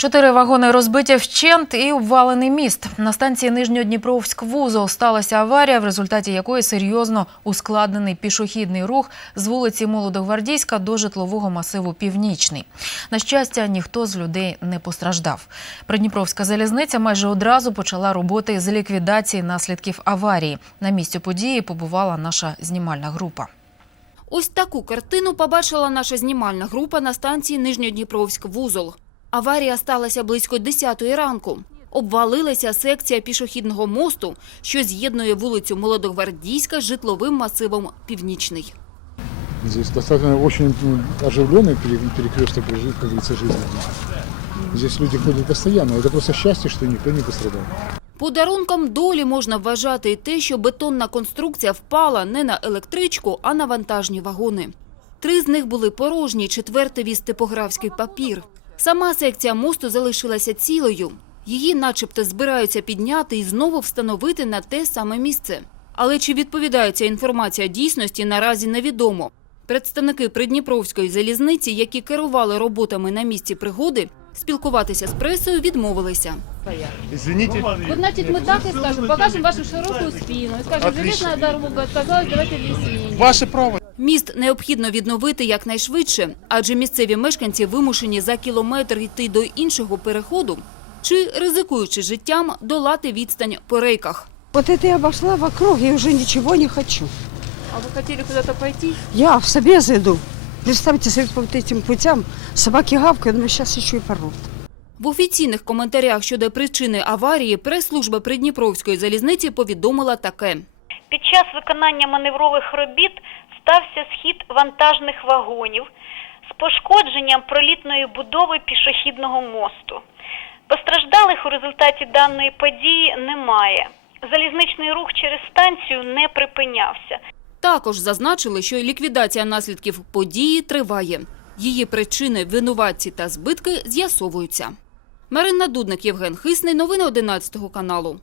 Чотири вагони розбиті вщент і обвалений міст. На станції Нижньодніпровськ вузол сталася аварія, в результаті якої серйозно ускладнений пішохідний рух з вулиці Молодогвардійська до житлового масиву Північний. На щастя, ніхто з людей не постраждав. Придніпровська залізниця майже одразу почала роботи з ліквідації наслідків аварії. На місці події побувала наша знімальна група. Ось таку картину побачила наша знімальна група на станції Нижньодніпровськ вузол. Аварія сталася близько 10 ранку. Обвалилася секція пішохідного мосту, що з'єднує вулицю Молодогвардійська з житловим масивом Північний. Здесь достаточно очень оживленный пере- перекресток, как говорится, жизни. Здесь люди ходят постоянно. Это просто счастье, что никто не пострадал. Подарунком долі можна вважати і те, що бетонна конструкція впала не на електричку, а на вантажні вагони. Три з них були порожні, четвертий віз типографський папір. Сама секція мосту залишилася цілою. Її начебто збираються підняти і знову встановити на те саме місце. Але чи відповідає ця інформація дійсності, наразі невідомо. Представники Придніпровської залізниці, які керували роботами на місці пригоди, спілкуватися з пресою відмовилися. Извините. Вот, значит, мы так и скажем, покажем вашу широкую спину и скажем, железная дорога отказалась давать объяснение. Ваше право. Міст необхідно відновити якнайшвидше, адже місцеві мешканці вимушені за кілометр йти до іншого переходу чи, ризикуючи життям, долати відстань по рейках. Вот это я обошла вокруг и уже ничего не хочу. А вы хотели куда-то пойти? Я в собес иду. Представьте себе по вот этим путям. Собаки гавкают, но сейчас еще и порвут. В офіційних коментарях щодо причини аварії прес-служба Придніпровської залізниці повідомила таке. Під час виконання маневрових робіт стався схід вантажних вагонів з пошкодженням пролітної будови пішохідного мосту. Постраждалих у результаті даної події немає. Залізничний рух через станцію не припинявся. Також зазначили, що ліквідація наслідків події триває. Її причини, винуватці та збитки з'ясовуються. Марина Дудник, Євген Хисний. Новини 11 каналу.